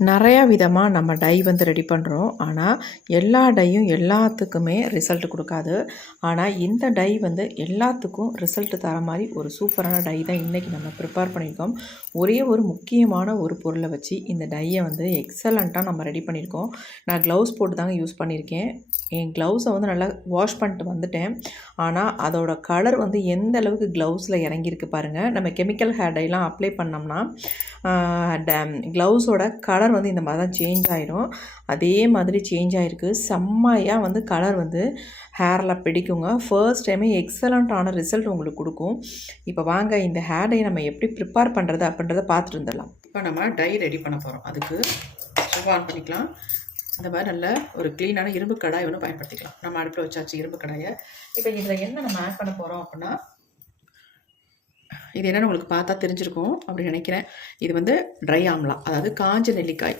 நிறையா விதமாக நம்ம டை வந்து ரெடி பண்ணுறோம். ஆனால் எல்லா டையும் எல்லாத்துக்குமே ரிசல்ட் கொடுக்காது. ஆனால் இந்த டை வந்து எல்லாத்துக்கும் ரிசல்ட் தர மாதிரி ஒரு சூப்பரான டை தான் இன்றைக்கி நம்ம ப்ரிப்பேர் பண்ணியிருக்கோம். ஒரே ஒரு முக்கியமான ஒரு பொருளை வச்சு இந்த டையை வந்து எக்ஸலண்ட்டாக நம்ம ரெடி பண்ணியிருக்கோம். நான் க்ளவுஸ் போட்டு தாங்க யூஸ் பண்ணியிருக்கேன். என் க்ளவுஸை வந்து நல்லா வாஷ் பண்ணிட்டு வந்துட்டேன். ஆனால் அதோட கலர் வந்து எந்த அளவுக்கு க்ளவுஸில் இறங்கியிருக்கு பாருங்கள். நம்ம கெமிக்கல் ஹேர் டைலாம் அப்ளை பண்ணோம்னா க்ளவுஸோட கலர் வந்து இந்த மாதிரி தான் சேஞ்ச் ஆகிடும். அதே மாதிரி சேஞ்ச் ஆகிருக்கு. செம்மையாக வந்து கலர் வந்து ஹேரில் பிடிக்குங்க. ஃபர்ஸ்ட் டைமே எக்ஸலண்ட்டான ரிசல்ட் உங்களுக்கு கொடுக்கும். இப்போ வாங்க இந்த ஹேர் டை நம்ம எப்படி ப்ரிப்பேர் பண்ணுறது அப்படின்றத பார்த்துட்டு வந்துடலாம். இப்போ நம்ம டை ரெடி பண்ண போகிறோம். அதுக்கு ஸ்டவ் ஆன் பண்ணிக்கலாம். அந்த மாதிரி நல்ல ஒரு க்ளீனான இரும்பு கடாய் ஒன்று பயன்படுத்திக்கலாம். நம்ம அடுப்பில் வச்சாச்சு இரும்பு கடாயை. இப்போ இதில் என்ன நம்ம ஆட் பண்ண போகிறோம் அப்படின்னா, இது என்னென்னு உங்களுக்கு பார்த்தா தெரிஞ்சிருக்கும் அப்படின்னு நினைக்கிறேன். இது வந்து ட்ரை ஆம்லா, அதாவது காஞ்ச நெல்லிக்காய்,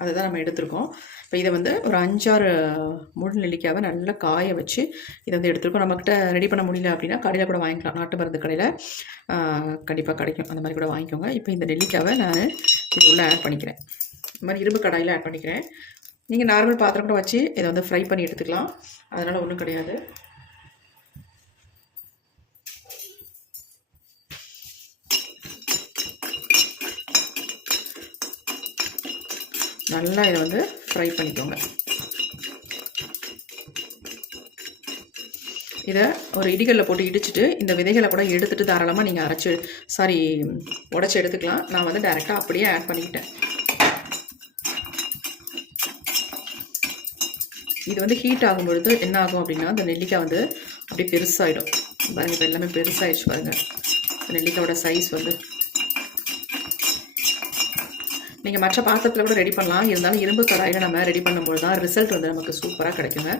அதை தான் நம்ம எடுத்துருக்கோம். இப்போ இதை வந்து ஒரு 5-6 முழு நெல்லிக்காவை நல்லா காய வச்சு இதை வந்து எடுத்துருக்கோம். நம்மக்கிட்ட ரெடி பண்ண முடியல அப்படின்னா கடையில் கூட வாங்கிக்கலாம். நாட்டு மருந்து கடையில் கண்டிப்பாக கிடைக்கும். அந்த மாதிரி கூட வாங்கிக்கோங்க. இப்போ இந்த நெல்லிக்காவை நான் இது உள்ளே ஆட் பண்ணிக்கிறேன். இந்த மாதிரி இரும்பு கடாயில் ஆட் பண்ணிக்கிறேன். நீங்கள் நார்மல் பாத்திரம் கூட வச்சு இதை வந்து ஃப்ரை பண்ணி எடுத்துக்கலாம். அதனால் ஒன்றும் கிடையாது. நல்லா இதை வந்து ஃப்ரை பண்ணிக்கோங்க. இதை ஒரு இடிகளில் போட்டு இடிச்சிட்டு இந்த விதைகளை கூட எடுத்துகிட்டு தாராளமாக நீங்கள் உடச்சி எடுத்துக்கலாம். நான் வந்து டைரெக்டாக அப்படியே ஆட் பண்ணிக்கிட்டேன். இது வந்து ஹீட் ஆகும் பொழுது என்ன ஆகும் அப்படின்னா, இந்த நெல்லிக்காய் வந்து அப்படியே பெருசாகிடும் பாருங்கள். இப்போ எல்லாமே பெருசாகிடுச்சு பாருங்கள். நெல்லிக்காயோட சைஸ் வந்து நீங்கள் மற்ற பாத்திரத்தில் கூட ரெடி பண்ணலாம். இருந்தாலும் இரும்பு கடாயில் நம்ம ரெடி பண்ணும்போது தான் ரிசல்ட் வந்து நமக்கு சூப்பராக கிடைக்குங்க.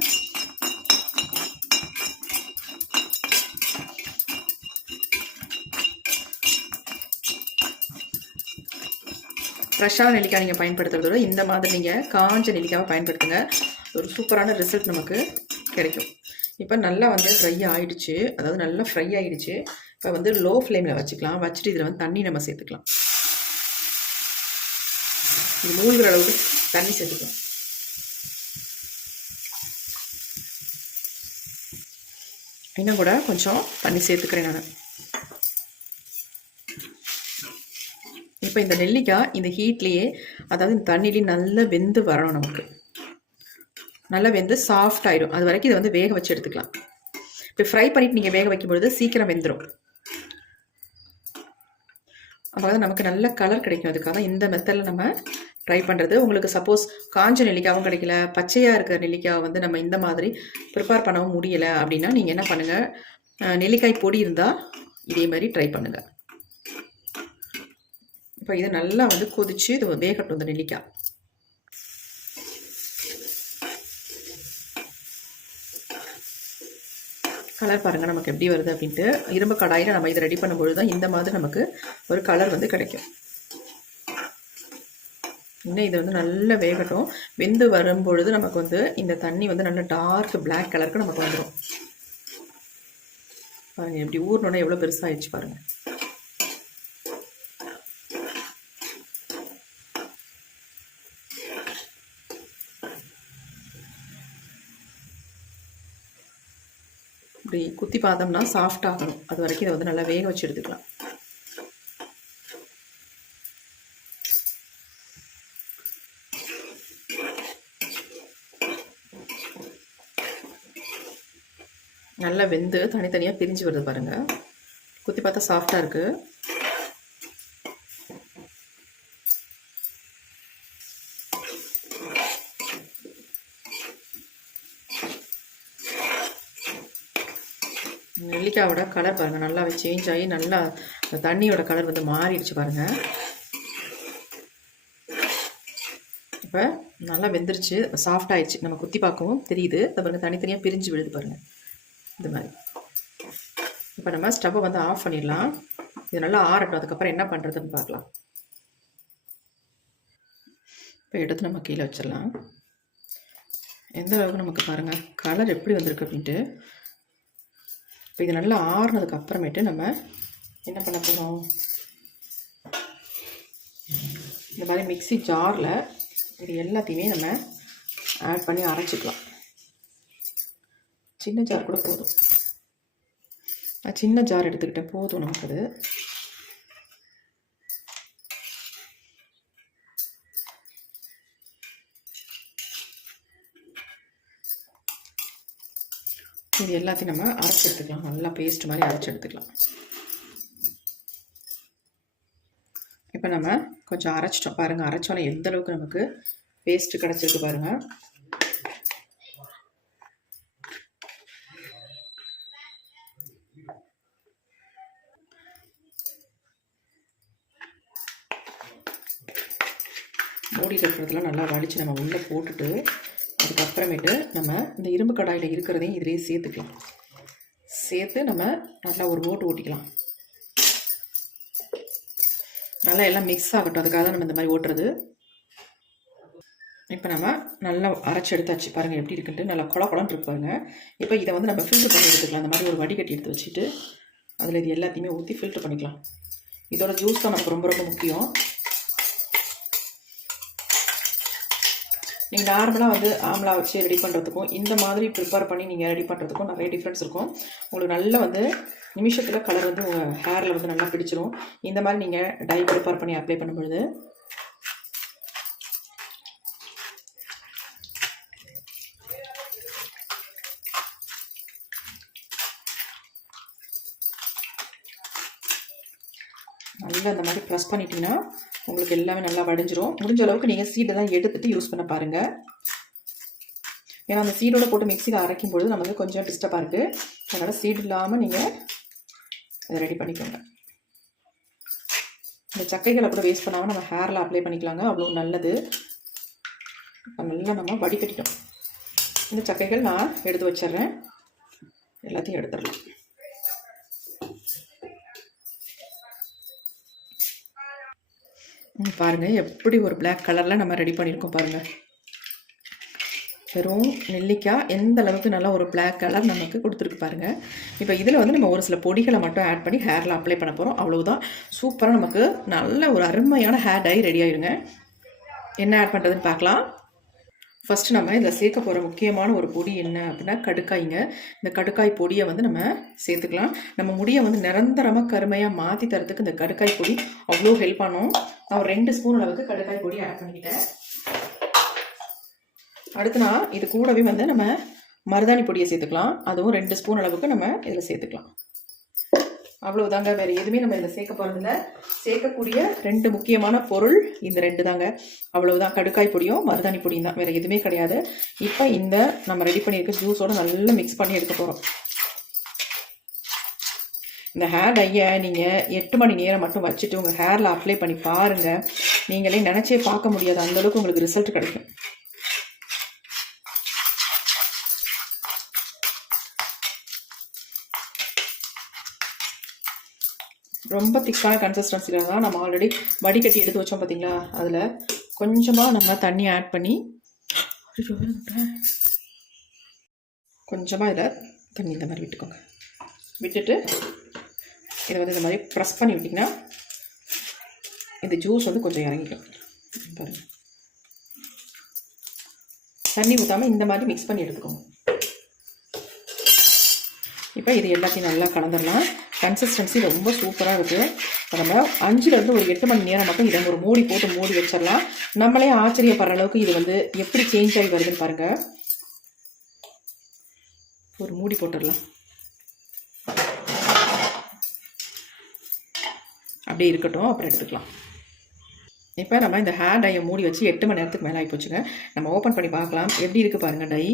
ஃப்ரெஷ்ஷான நெல்லிக்காய் நீங்கள் பயன்படுத்துறதோட இந்த மாதிரி நீங்கள் காஞ்ச நெல்லிக்காவை பயன்படுத்துங்க. ஒரு சூப்பரான ரிசல்ட் நமக்கு கிடைக்கும். இப்போ நல்லா வந்து ஃப்ரை ஆகிடுச்சு, அதாவது நல்லா ஃப்ரை ஆகிடுச்சு. இப்போ வந்து லோ ஃப்ளேமில் வச்சுக்கலாம். வச்சுட்டு இதில் வந்து தண்ணி நம்ம சேர்த்துக்கலாம். இது மூழ்கிற அளவுக்கு தண்ணி சேர்த்துக்கலாம். இன்னும் கூட கொஞ்சம் தண்ணி சேர்த்துக்கிறேன் நான். இப்போ இந்த நெல்லிக்காய் இந்த ஹீட்லேயே, அதாவது இந்த தண்ணிலேயே நல்லா வெந்து வரணும். நமக்கு நல்லா வெந்து சாஃப்ட் ஆகிடும். அது வரைக்கும் இதை வந்து வேக வச்சு எடுத்துக்கலாம். இப்போ ஃப்ரை பண்ணிவிட்டு நீங்கள் வேக வைக்கும்பொழுது சீக்கிரம் வெந்துடும். அப்போ தான் நமக்கு நல்ல கலர் கிடைக்கும். அதுக்காக இந்த மெத்தடில் நம்ம ட்ரை பண்ணுறது. உங்களுக்கு சப்போஸ் காஞ்ச நெல்லிக்காவும் கிடைக்கல, பச்சையாக இருக்கிற நெல்லிக்காவை வந்து நம்ம இந்த மாதிரி ப்ரிப்பேர் பண்ணவும் முடியலை அப்படின்னா நீங்கள் என்ன பண்ணுங்கள், நெல்லிக்காய் பொடி இருந்தால் இதே மாதிரி ட்ரை பண்ணுங்கள். இப்போ இதை நல்லா வந்து கொதித்து இது வேகட்டும். இந்த நெல்லிக்காய் கலர் பாருங்கள் நமக்கு எப்படி வருது அப்படின்ட்டு. இரும்பு கடாயில் நம்ம இதை ரெடி பண்ணும்பொழுது தான் இந்த மாதிரி நமக்கு ஒரு கலர் வந்து கிடைக்கும். இன்னும் இது வந்து நல்லா வேகட்டும். வெந்து வரும்பொழுது நமக்கு வந்து இந்த தண்ணி வந்து நல்ல டார்க் பிளாக் கலருக்கு நமக்கு வந்துடும். பாருங்கள் எப்படி ஊர்னோட எவ்வளோ பெருசாகிடுச்சு பாருங்கள். இப்படி குத்தி பார்த்தோம்னா சாஃப்ட் ஆகணும். அது வரைக்கும் இதை வந்து நல்லா வேக வச்சு எடுத்துக்கலாம். நல்லா வெந்து தனித்தனியாக பிரிஞ்சு வருது பாருங்கள். குத்தி பார்த்தா சாஃப்டாக இருக்குது. நெல்லிக்காயோட கலர் பாருங்கள் நல்லாவே சேஞ்ச் ஆகி நல்லா தண்ணியோட கலர் வந்து மாறிடுச்சு பாருங்கள். இப்போ நல்லா வெந்துருச்சு, சாஃப்ட் ஆயிடுச்சு. நம்ம குத்தி பார்க்கவும் தெரியுது. அதை பாருங்கள் தனித்தனியாக பிரிஞ்சு விழுது பாருங்கள். இது மாதிரி இப்போ நம்ம ஸ்டவ்வை வந்து ஆஃப் பண்ணிடலாம். இது நல்லா ஆறட்டும். அதுக்கப்புறம் என்ன பண்ணுறதுன்னு பார்க்கலாம். இப்போ எடுத்து நம்ம கீழே வச்சிடலாம். எந்த அளவுக்கு நமக்கு பாருங்கள் கலர் எப்படி வந்திருக்கு அப்படின்ட்டு. இப்போ இது நல்லா ஆறுனதுக்கு அப்புறமேட்டு நம்ம என்ன பண்ண போகிறோம், இந்த மாதிரி மிக்ஸி ஜாரில் இது எல்லாத்தையுமே நம்ம ஆட் பண்ணி அரைச்சிக்கலாம். சின்ன ஜார் கூட போதும். நான் சின்ன ஜார் எடுத்துக்கிட்டேன், போதும் நமக்கு அது. இது எல்லாத்தையும் நம்ம அரைச்சி எடுத்துக்கலாம். நல்லா பேஸ்ட் மாதிரி அரைச்சி எடுத்துக்கலாம். இப்போ நம்ம கொஞ்சம் அரைச்சிட்டோம் பாருங்கள். அரைச்சோன்னா எந்த அளவுக்கு நமக்கு பேஸ்ட்டு கிடச்சிருக்கு பாருங்கள். மூடி கட்டுறதுல நல்லா வலிச்சு நம்ம உள்ளே போட்டுட்டு அதுக்கப்புறமேட்டு நம்ம இந்த இரும்பு கடாயில் இருக்கிறதையும் இதிலேயே சேர்த்துக்கலாம். சேர்த்து நம்ம நல்லா ஒரு ஓட்டு ஓட்டிக்கலாம். நல்லா எல்லாம் மிக்ஸ் ஆகட்டும், அதுக்காக தான் நம்ம இந்த மாதிரி ஓட்டுறது. இப்போ நம்ம நல்லா அரைச்சி எடுத்தாச்சு பாருங்கள் எப்படி இருக்குன்ட்டு. நல்லா குழப்பம்னு இருக்கு பாருங்கள். இப்போ இதை வந்து நம்ம ஃபில்ட்ரு பண்ணி எடுத்துக்கலாம். அந்த மாதிரி ஒரு வடிகட்டி எடுத்து வச்சுட்டு அதில் இது எல்லாத்தையுமே ஊற்றி ஃபில்ட்ரு பண்ணிக்கலாம். இதோட ஜூஸ் தான் நமக்கு ரொம்ப ரொம்ப முக்கியம். நீங்கள் நார்மலாக வந்து ஆம்லா வச்சு ரெடி பண்ணுறதுக்கும் இந்த மாதிரி ப்ரிப்பேர் பண்ணி நீங்கள் ரெடி பண்ணுறதுக்கும் நிறைய டிஃப்ரென்ஸ் இருக்கும். உங்களுக்கு நல்லா வந்து நிமிஷத்தில் கலர் வந்து உங்கள் ஹேரில் வந்து நல்லா பிடிச்சிரும். இந்த மாதிரி நீங்கள் டை ப்ரிப்பேர் பண்ணி அப்ளை பண்ணும்பொழுது நல்லா அந்த மாதிரி ப்ரெஸ் பண்ணிட்டீங்கன்னா உங்களுக்கு எல்லாமே நல்லா வடிஞ்சிரும். முடிஞ்ச அளவுக்கு நீங்கள் சீடெல்லாம் எடுத்துகிட்டு யூஸ் பண்ண பாருங்கள். ஏன்னா அந்த சீடோட போட்டு மிக்சியில் அரைக்கும் பொழுது நமக்கு கொஞ்சம் டிஸ்டர்பாக இருக்குது. அதனால் சீடு இல்லாமல் நீங்கள் அதை ரெடி பண்ணிக்கோங்க. இந்த சக்கைகளை கூட வேஸ்ட் பண்ணாமல் நம்ம ஹேரில் அப்ளை பண்ணிக்கலாங்க, அவ்வளோ நல்லது. நல்லா நம்ம வடிகட்டிட்டோம். இந்த சக்கைகள் நான் எடுத்து வச்சிட்றேன். எல்லாத்தையும் எடுத்துடலாம். பாருங்கள் எப்படி ஒரு பிளாக் கலரில் நம்ம ரெடி பண்ணியிருக்கோம் பாருங்கள். வெறும் நெல்லிக்காய் எந்த அளவுக்கு நல்லா ஒரு பிளாக் கலர் நமக்கு கொடுத்துருக்கு பாருங்கள். இப்போ இதில் வந்து நம்ம ஒரு சில பொடிகளை மட்டும் ஆட் பண்ணி ஹேரில் அப்ளை பண்ண போகிறோம். அவ்வளவுதான். சூப்பராக நமக்கு நல்ல ஒரு அருமையான ஹேர் டை ரெடி ஆகிடுங்க. என்ன ஆட் பண்ணுறதுன்னு பார்க்கலாம். ஃபஸ்ட்டு நம்ம இதில் சேர்க்க போகிற முக்கியமான ஒரு பொடி என்ன அப்படின்னா கடுக்காய்ங்க. இந்த கடுக்காய் பொடியை வந்து நம்ம சேர்த்துக்கலாம். நம்ம முடியை வந்து நிரந்தரமாக கருமையாக மாற்றி தரத்துக்கு இந்த கடுக்காய் பொடி அவ்வளோ ஹெல்ப் பண்ணும். நான் ஒரு 2 ஸ்பூன் அளவுக்கு கடுக்காய் பொடி ஆட் பண்ணிக்கிட்டேன். அடுத்து நான் இது கூடவே வந்து நம்ம மருதாணி பொடியை சேர்த்துக்கலாம். அதுவும் 2 ஸ்பூன் அளவுக்கு நம்ம இதில் சேர்த்துக்கலாம். அவ்வளவுதாங்க. வேறு எதுவுமே நம்ம இதில் சேர்க்க போகிறதில்ல. சேர்க்கக்கூடிய 2 முக்கியமான பொருள் இந்த 2 தாங்க. அவ்வளவுதான். கடுக்காய் பொடியும் மருதாணி பொடியும் தான், வேறு எதுவுமே கிடையாது. இப்போ இந்த நம்ம ரெடி பண்ணியிருக்க ஜூஸோட நல்லா மிக்ஸ் பண்ணி எடுக்க போகிறோம். இந்த ஹேர் டையை நீங்கள் 8 மணி நேரம் மட்டும் வச்சுட்டு உங்கள் ஹேரில் அப்ளை பண்ணி பாருங்கள். நீங்களே நினச்சே பார்க்க முடியாது அந்தளவுக்கு உங்களுக்கு ரிசல்ட் கிடைக்கும். ரொம்ப திக்கான கன்சிஸ்டன்சியில் தான் நம்ம ஆல்ரெடி வடிகட்டி எடுத்து வச்சோம் பார்த்தீங்களா, அதில் கொஞ்சமாக நம்ம தண்ணி ஆட் பண்ணி கொஞ்சமாக இதில் தண்ணி இந்த மாதிரி விட்டுக்கோங்க. விட்டுட்டு இதை வந்து இந்த மாதிரி ப்ரெஸ் பண்ணி விட்டிங்கன்னா இந்த ஜூஸ் வந்து கொஞ்சம் இறங்கிக்கும் பாருங்கள். தண்ணி ஊற்றாமல் இந்த மாதிரி மிக்ஸ் பண்ணி எடுத்துக்கோங்க. இப்போ இது எல்லாத்தையும் நல்லா கலந்துடலாம். கன்சிஸ்டன்சி ரொம்ப சூப்பராக இருக்குது. இப்போ நம்ம 5லேருந்து ஒரு 8 மணி நேரம் மட்டும் இதை ஒரு மூடி போட்டு மூடி வச்சிடலாம். நம்மளே ஆச்சரியப்படுற அளவுக்கு இது வந்து எப்படி சேஞ்ச் ஆகி வருதுன்னு பாருங்கள். ஒரு மூடி போட்டுடலாம். அப்படியே இருக்கட்டும், அப்புறம் எடுத்துக்கலாம். இப்போ நம்ம இந்த ஹேர் டையை மூடி வச்சு 8 மணி நேரத்துக்கு மேலே ஆகி போச்சுங்க. நம்ம ஓப்பன் பண்ணி பார்க்கலாம் எப்படி இருக்குது பாருங்கள். டை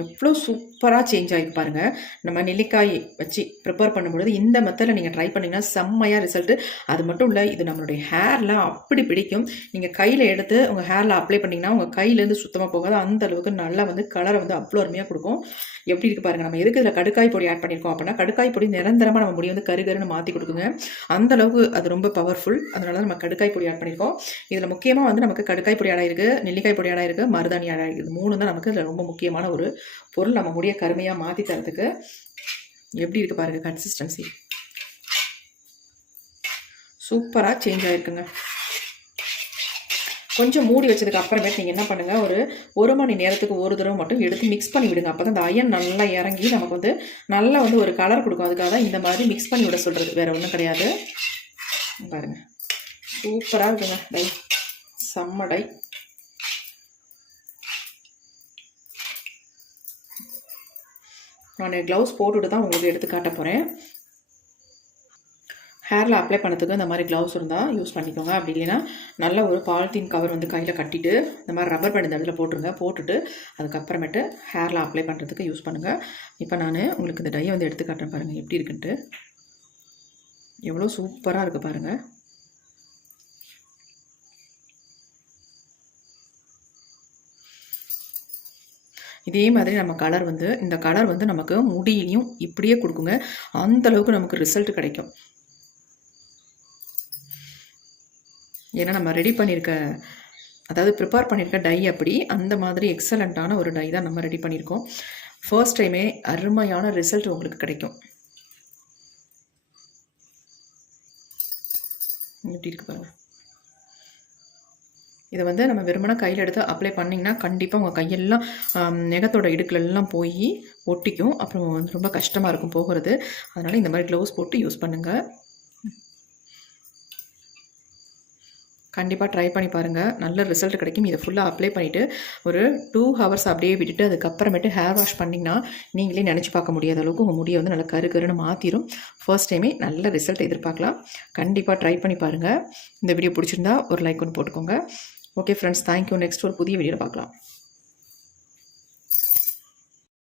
எவ்வளோ சூப்பராக சேஞ்ச் ஆகி பாருங்கள். நம்ம நெல்லிக்காய் வச்சு ப்ரிப்பேர் பண்ணும்பொழுது இந்த மெத்தடில் நீங்கள் ட்ரை பண்ணிங்கன்னா செம்மையாக ரிசல்ட்டு. அது மட்டும் இல்லை, இது நம்மளுடைய ஹேரில் அப்படி பிடிக்கும். நீங்கள் கையில் எடுத்து உங்கள் ஹேரில் அப்ளை பண்ணிங்கன்னா உங்கள் கையிலேருந்து சுத்தமாக போகாது. அந்த அளவுக்கு நல்லா வந்து கலரை வந்து அவ்வளோ அருமையாக கொடுக்கும். எப்படி இருக்குது பாருங்கள். நம்ம எதுக்கு இதில் கடுக்காய் பொடி ஆட் பண்ணியிருக்கோம் அப்படின்னா கடுக்காய் பொடி நிரந்தரமாக நம்ம முடி வந்து கருகருன்னு மாற்றி கொடுக்குங்க. அந்த அளவுக்கு அது ரொம்ப பவர்ஃபுல். அதனால தான் நம்ம கடுக்காய் பொடி ஆட் பண்ணியிருக்கோம். இதில் முக்கியமாக வந்து நமக்கு கடுக்காய் பொடி ஆட் ஆகிருக்கு, நெல்லிக்காய் பொடி ஆட் ஆகிருக்கு, மருதாணி ஆட் ஆகிருக்கு. 3 தான் நமக்கு இதில் ரொம்ப முக்கியமான ஒரு பொருள் நம்ம முடிய கருமையாக மாற்றி தரத்துக்கு. எப்படி இருக்குது பாருங்கள் கொஞ்சம் மூடி வச்சதுக்கு அப்புறமேட்டு நீங்கள் என்ன பண்ணுங்கள், ஒரு மணி நேரத்துக்கு ஒரு தடவை மட்டும் எடுத்து மிக்ஸ் பண்ணி விடுங்க. அப்போ தான் அந்த அயன் நல்லா இறங்கி நமக்கு வந்து நல்லா வந்து ஒரு கலர் கொடுக்கும். அதுக்காக தான் இந்த மாதிரி மிக்ஸ் பண்ணி விட சொல்கிறது, வேறு ஒன்றும் கிடையாது. பாருங்கள், சூப்பராக இருக்குங்க டை, செம்ம டை. நான் க்ளவுஸ் போட்டுட்டு தான் உங்களுக்கு எடுத்து காட்ட போகிறேன். ஹேரில் அப்ளை பண்ணுறதுக்கு இந்த மாதிரி க்ளவுஸ் இருந்தால் யூஸ் பண்ணிக்கோங்க. அப்படி இல்லைன்னா நல்ல ஒரு பாலித்தீன் கவர் வந்து கையில் கட்டிட்டு இந்த மாதிரி ரப்பர் பேண்ட் இந்த இடத்துல போட்டுருங்க. போட்டுட்டு அதுக்கப்புறமேட்டு ஹேரில் அப்ளை பண்ணுறதுக்கு யூஸ் பண்ணுங்கள். இப்போ நான் உங்களுக்கு இந்த டையை வந்து எடுத்து காட்டுறேன் பாருங்கள் எப்படி இருக்குன்ட்டு. எவ்வளோ சூப்பராக இருக்குது பாருங்கள். இதே மாதிரி நம்ம கலர் வந்து இந்த கலர் வந்து நமக்கு முடியிலையும் இப்படியே கொடுக்குங்க. அந்தளவுக்கு நமக்கு ரிசல்ட் கிடைக்கும். ஏன்னா நம்ம ரெடி பண்ணியிருக்க, அதாவது ப்ரிப்பேர் பண்ணியிருக்க டை அப்படி அந்த மாதிரி எக்ஸலண்ட்டான ஒரு டை தான் நம்ம ரெடி பண்ணியிருக்கோம். ஃபர்ஸ்ட் டைமே அருமையான ரிசல்ட் உங்களுக்கு கிடைக்கும். எப்படி இருக்கு பாருங்கள். இதை வந்து நம்ம வெறுமனா கையில் எடுத்து அப்ளை பண்ணிங்கன்னா கண்டிப்பாக உங்கள் கையெல்லாம் நெகத்தோட இடுக்கிலெல்லாம் போய் ஒட்டிக்கும். அப்புறம் வந்து ரொம்ப கஷ்டமாக இருக்கும் போகிறது. அதனால் இந்த மாதிரி க்ளவுஸ் போட்டு யூஸ் பண்ணுங்கள். கண்டிப்பாக ட்ரை பண்ணி பாருங்கள், நல்ல ரிசல்ட் கிடைக்கும். இதை ஃபுல்லாக அப்ளை பண்ணிவிட்டு ஒரு 2 ஹவர்ஸ் அப்படியே விட்டுட்டு அதுக்கப்புறமேட்டு ஹேர் வாஷ் பண்ணிங்கன்னா நீங்களே நினச்சி பார்க்க முடியாத அளவுக்கு உங்கள் முடியை வந்து நல்லா கருன்னு மாற்றிடும். ஃபர்ஸ்ட் டைமே நல்ல ரிசல்ட் எதிர்பார்க்கலாம். கண்டிப்பாக ட்ரை பண்ணி பாருங்கள். இந்த வீடியோ பிடிச்சிருந்தா ஒரு லைக் ஒன்று போட்டுக்கோங்க. Okay friends, thank you. நெக்ஸ்ட் ஒரு புதிய வீடியோவில் பார்க்கலாம்.